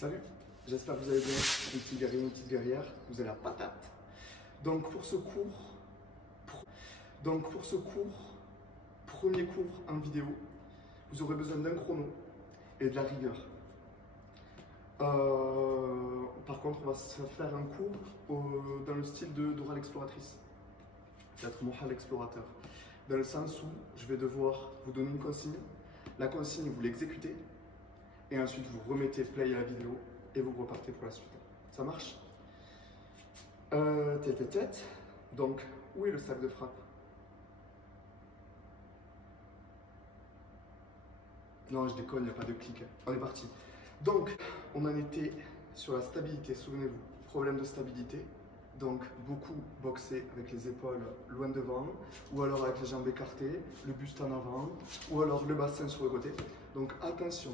Salut, j'espère que vous allez bien, un petit guerrier, une petite guerrière, vous avez la patate. Donc pour ce cours, premier cours en vidéo, vous aurez besoin d'un chrono et de la rigueur. Par contre, on va se faire un cours dans le style de Dora l'exploratrice, d'être Moha l'explorateur, dans le sens où je vais devoir vous donner une consigne. La consigne, vous l'exécutez, et ensuite vous remettez play à la vidéo et vous repartez pour la suite. Ça marche? Tête. Donc, où est le sac de frappe? Non, je déconne, il n'y a pas de clic. On est parti. Donc, on en était sur la stabilité, souvenez-vous. Problème de stabilité. Donc, beaucoup boxer avec les épaules loin devant, ou alors avec les jambes écartées, le buste en avant, ou alors le bassin sur le côté. Donc, attention,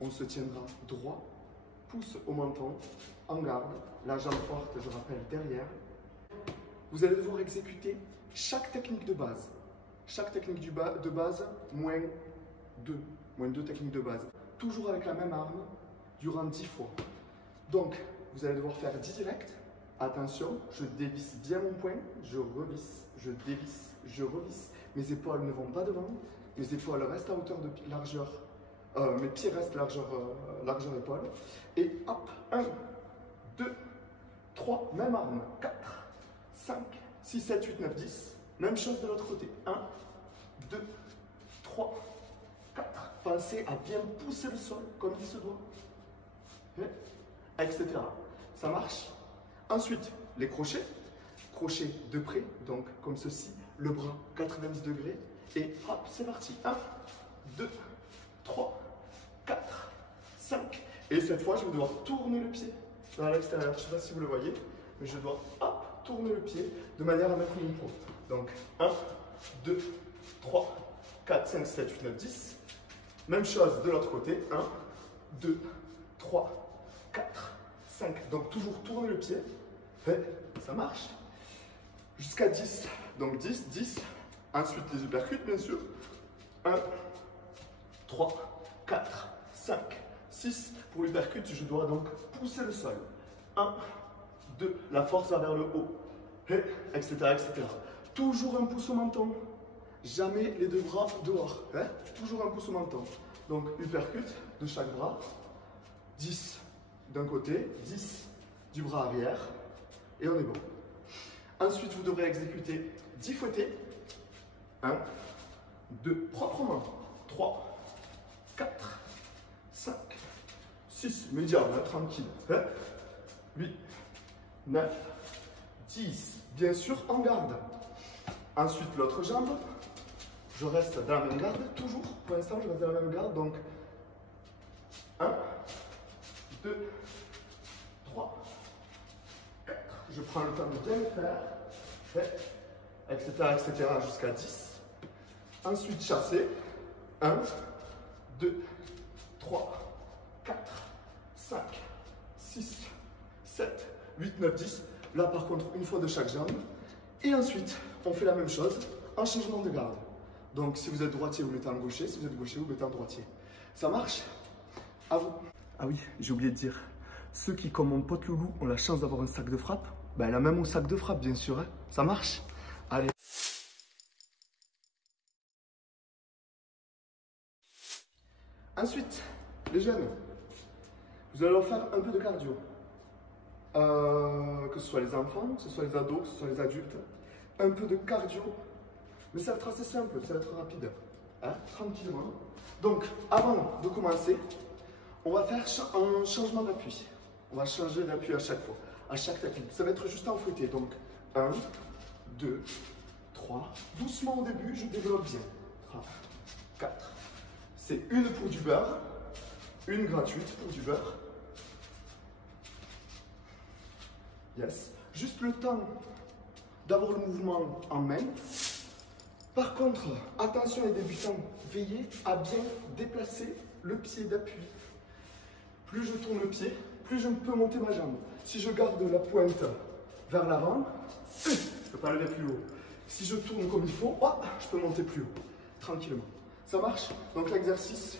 on se tiendra droit, pouce au menton, en garde, la jambe forte, je rappelle, derrière. Vous allez devoir exécuter chaque technique de base. Chaque technique de base, moins deux techniques de base. Toujours avec la même arme, durant 10 fois. Donc, vous allez devoir faire 10 directs. Attention, je dévisse bien mon poing, je revisse, je dévisse, je revisse. Mes épaules ne vont pas devant, mes épaules restent à hauteur de largeur, mes pieds restent largeur épaule. Et hop, 1, 2, 3, même arme, 4, 5, 6, 7, 8, 9, 10. Même chose de l'autre côté, 1, 2, 3, 4. Pensez à bien pousser le sol comme il se doit, etc. Ça marche? Ensuite, les crochets de près, donc comme ceci, le bras 90 degrés, et hop, c'est parti. 1, 2, 3, 4, 5. Et cette fois, je vais devoir tourner le pied vers l'extérieur. Je ne sais pas si vous le voyez, mais je dois hop, tourner le pied de manière à mettre mon pro. Donc 1, 2, 3, 4, 5, 7, 8, 9, 10. Même chose de l'autre côté. 1, 2, 3, 4, 5. Donc toujours tourner le pied. Ça marche. Jusqu'à 10. Donc 10, 10. Ensuite les uppercuts, bien sûr. 1, 3, 4, 5, 6. Pour l'uppercut, je dois donc pousser le sol. 1, 2. La force va vers le haut. Etc., etc. Toujours un pouce au menton. Jamais les deux bras dehors. Toujours un pouce au menton. Donc uppercut de chaque bras. 10 d'un côté, 10 du bras arrière. Et on est bon. Ensuite, vous devrez exécuter 10 fouettés. 1, 2, proprement. 3, 4, 5, 6, médium, tranquille. 8, 9, 10. Bien sûr, en garde. Ensuite, l'autre jambe. Je reste dans la même garde, toujours. Pour l'instant, je reste dans la même garde. Donc, 1, 2, 3, 4. Je prends le temps de bien le faire. Etc. Jusqu'à 10. Ensuite, chasser. 1, 2, 3, 4, 5, 6, 7, 8, 9, 10. Là, par contre, une fois de chaque jambe. Et ensuite, on fait la même chose en changement de garde. Donc, si vous êtes droitier, vous mettez en gaucher. Si vous êtes gaucher, vous mettez en droitier. Ça marche? À vous. Ah oui, j'ai oublié de dire. Ceux qui, comme mon pote Loulou, ont la chance d'avoir un sac de frappe, ben, elle a même un sac de frappe, bien sûr. Ça marche? Allez. Ensuite, les jeunes, vous allez leur faire un peu de cardio. Que ce soit les enfants, que ce soit les ados, que ce soit les adultes. Un peu de cardio. Mais ça va être assez simple, ça va être rapide. Tranquillement. Donc, avant de commencer, on va faire un changement d'appui. On va changer d'appui à chaque fois, à chaque technique. Ça va être juste en fouetté. Donc, 1, 2, 3. Doucement au début, je développe bien. 3, 4. C'est une pour du beurre, une gratuite pour du beurre. Yes. Juste le temps d'avoir le mouvement en main. Par contre, attention les débutants, veillez à bien déplacer le pied d'appui. Plus je tourne le pied, plus je peux monter ma jambe. Si je garde la pointe vers l'avant, je ne peux pas lever plus haut. Si je tourne comme il faut, je peux monter plus haut, tranquillement. Ça marche? Donc l'exercice,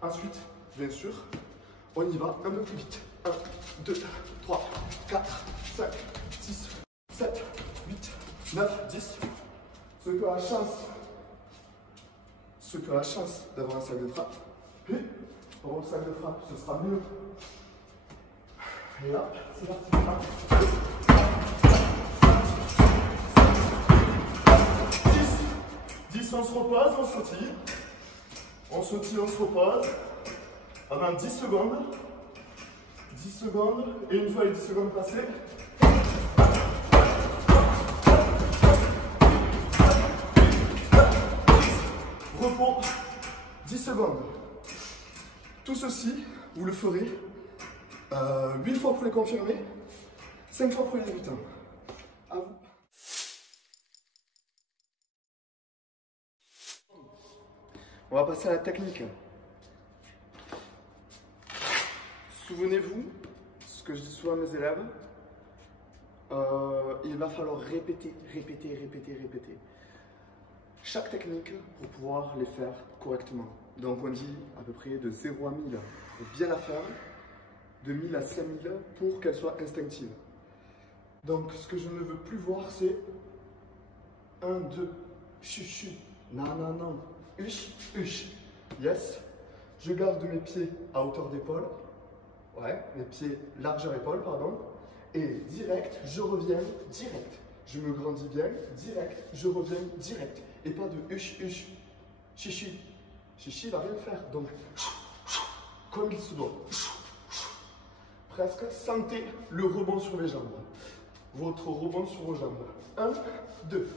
ensuite, bien sûr, On y va un peu plus vite. 1, 2, 3, 4, 5, 6, 7, 8, 9, 10. Ceux qui ont la chance d'avoir un sac de frappe, puis pour le sac de frappe, ce sera mieux. Et hop, c'est parti. 10, on se repose, on sautille. On sautille, on se repose. Pendant 10 secondes. 10 secondes. Et une fois les 10 secondes passées, repos. 10 secondes. Tout ceci, vous le ferez 8 fois pour les confirmer, 5 fois pour les débutants. À vous. On va passer à la technique. Souvenez-vous, ce que je dis souvent à mes élèves, il va falloir répéter. Chaque technique pour pouvoir les faire correctement. Donc on dit à peu près de 0 à 1000 pour bien la faire, de 1000 à 5000 pour qu'elle soit instinctive. Donc ce que je ne veux plus voir c'est 1, 2, chuchu, non, huch, yes. Je garde mes pieds à hauteur d'épaule, ouais, mes pieds largeur épaule, pardon, et direct, je reviens, direct. Je me grandis bien, direct, je reviens, direct. Et pas de huch, chichi. Chichi, il va rien faire. Donc, comme il se doit. Presque, sentez le rebond sur les jambes. Votre rebond sur vos jambes. 1, 2.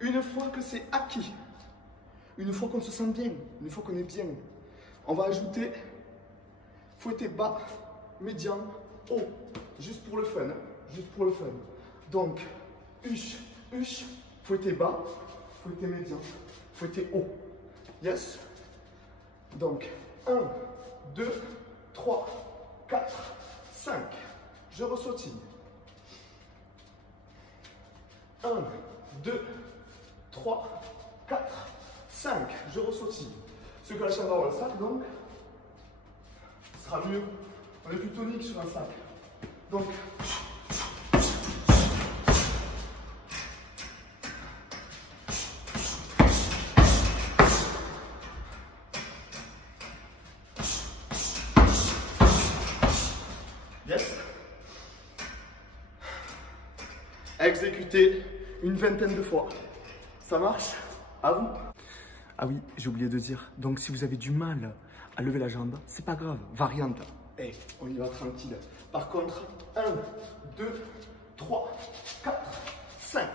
Une fois que c'est acquis, une fois qu'on se sent bien, une fois qu'on est bien, on va ajouter fouetter bas, médian, haut. Juste pour le fun. Juste pour le fun. Donc, huch, fouetter bas, fouetter médian, fouetter haut. Yes. Donc, 1, 2, 3, 4, 5. Je ressautille. 1, 2, 3, 4, 5. Je ressautille. Ceux qui ont la chaleur dans le sac, donc, ce sera mieux. On est plus tonique sur un sac. Donc, yes. Exécuter une vingtaine de fois. Ça marche? À vous. Ah oui, j'ai oublié de dire. Donc si vous avez du mal à lever la jambe, c'est pas grave. Variante. Et on y va tranquille. Par contre, 1, 2, 3, 4, 5.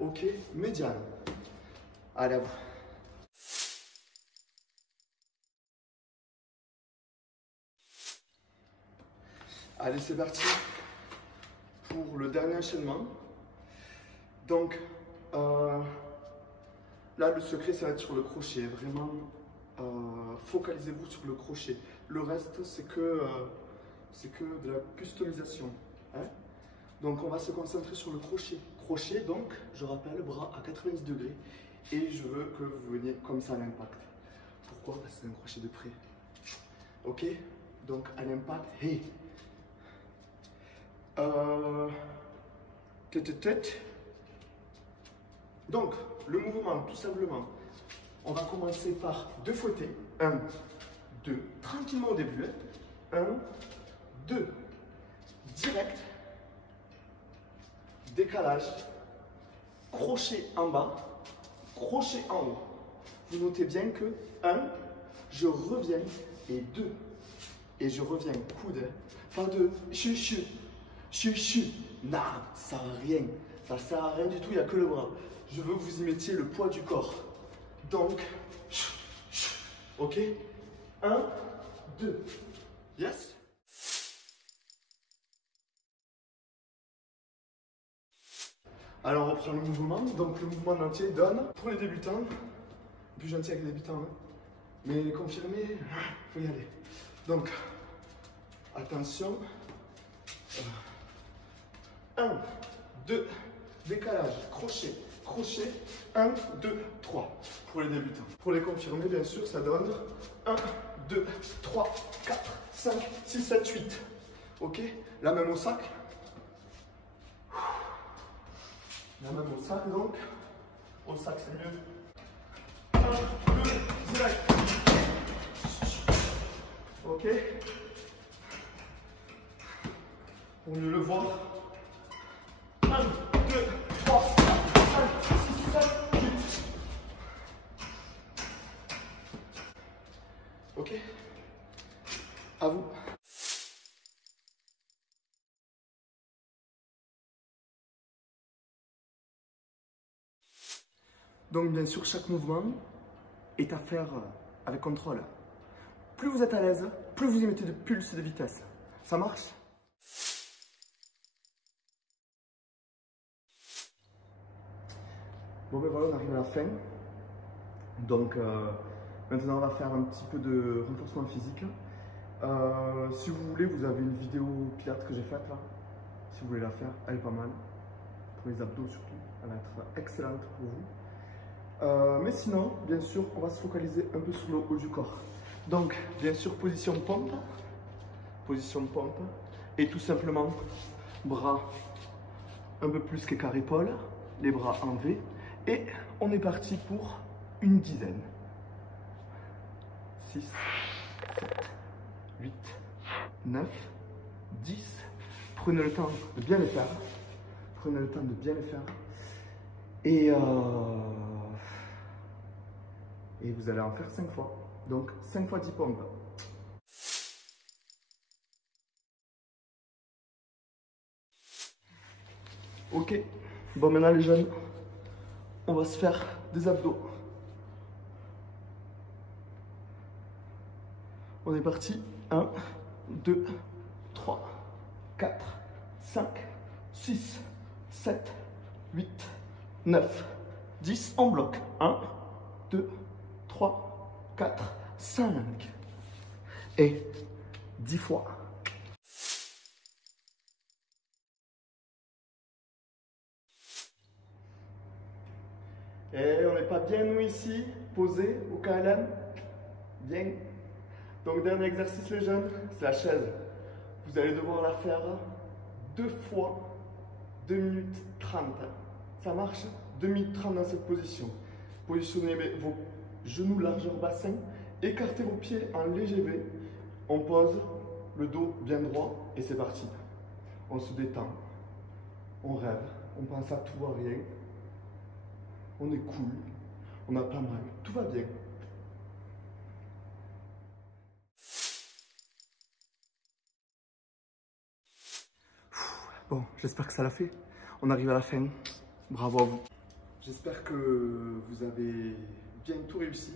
Ok, médiane. Allez, à vous. Allez, c'est parti pour le dernier enchaînement. Donc, là, le secret, ça va être sur le crochet. Vraiment, focalisez-vous sur le crochet. Le reste, c'est que de la customisation. Hein? Donc, on va se concentrer sur le crochet. Crochet, donc, je rappelle, bras à 90 degrés. Et je veux que vous veniez comme ça à l'impact. Pourquoi? Parce que c'est un crochet de près. Ok? Donc, à l'impact, hey! Tête. Donc, le mouvement, tout simplement, on va commencer par 2 fouettés. 1, 2, tranquillement au début. 1, 2, direct, décalage, crochet en bas, crochet en haut. Vous notez bien que 1, je reviens, et 2, et je reviens, coude. Pas de chuchu. Non, ça sert à rien. Ça sert à rien du tout, il n'y a que le bras. Je veux que vous y mettiez le poids du corps. Donc, ok? 1, 2. Yes? Alors, on reprend le mouvement. Donc, le mouvement entier donne pour les débutants. Plus gentil avec les débutants, hein. Mais les confirmés, il faut y aller. Donc, attention. 1, 2, décalage, crochet, crochet, 1, 2, 3 pour les débutants. Pour les confirmer, bien sûr, ça donne 1, 2, 3, 4, 5, 6, 7, 8. Ok? La même au sac. La même au sac, donc. Au sac, c'est mieux. 1, 2, direct. Ok? Pour mieux le voir. 1, 2, 3, 4, 5, 6, 7, 8. Ok? À vous. Donc bien sûr, chaque mouvement est à faire avec contrôle. Plus vous êtes à l'aise, plus vous y mettez de pulse de vitesse. Ça marche? Bon ben voilà, on arrive à la fin. Donc maintenant on va faire un petit peu de renforcement physique. Si vous voulez, vous avez une vidéo pilates que j'ai faite là. Si vous voulez la faire, elle est pas mal. Pour les abdos surtout, elle va être excellente pour vous. Mais sinon, bien sûr, on va se focaliser un peu sur le haut du corps. Donc, bien sûr, position pompe. Position pompe. Et tout simplement, bras un peu plus qu'écart épaule. Les bras en V. Et on est parti pour une dizaine. 6, 7, 8, 9, 10. Prenez le temps de bien les faire. Prenez le temps de bien les faire. Et vous allez en faire 5 fois. Donc 5 fois 10 pompes. Ok. Bon, maintenant les jeunes, on va se faire des abdos. On est parti. 1, 2, 3, 4, 5, 6, 7, 8, 9, 10. On bloque. 1, 2, 3, 4, 5. Et 10 fois. Et on n'est pas bien nous ici, posé au KLM. Bien. Donc dernier exercice les jeunes, c'est la chaise. Vous allez devoir la faire 2 fois 2 minutes 30. Ça marche? 2 minutes 30 dans cette position. Positionnez vos genoux largeur bassin, écartez vos pieds en léger V. On pose le dos bien droit et c'est parti. On se détend, on rêve, on pense à tout, à rien. On est cool, on n'a pas mal, tout va bien. Bon, j'espère que ça l'a fait. On arrive à la fin. Bravo à vous. J'espère que vous avez bien tout réussi,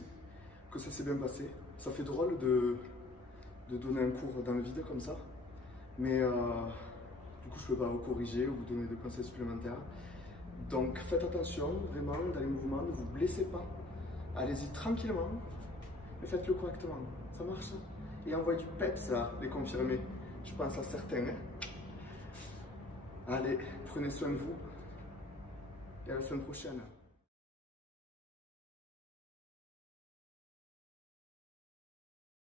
que ça s'est bien passé. Ça fait drôle de donner un cours dans le vide comme ça. Mais du coup, je ne peux pas vous corriger ou vous donner de conseils supplémentaires. Donc faites attention vraiment dans les mouvements, ne vous blessez pas. Allez-y tranquillement, mais faites-le correctement. Ça marche? Et envoyez du peps là, les confirmer. Je pense à certains. Allez, prenez soin de vous et à la semaine prochaine.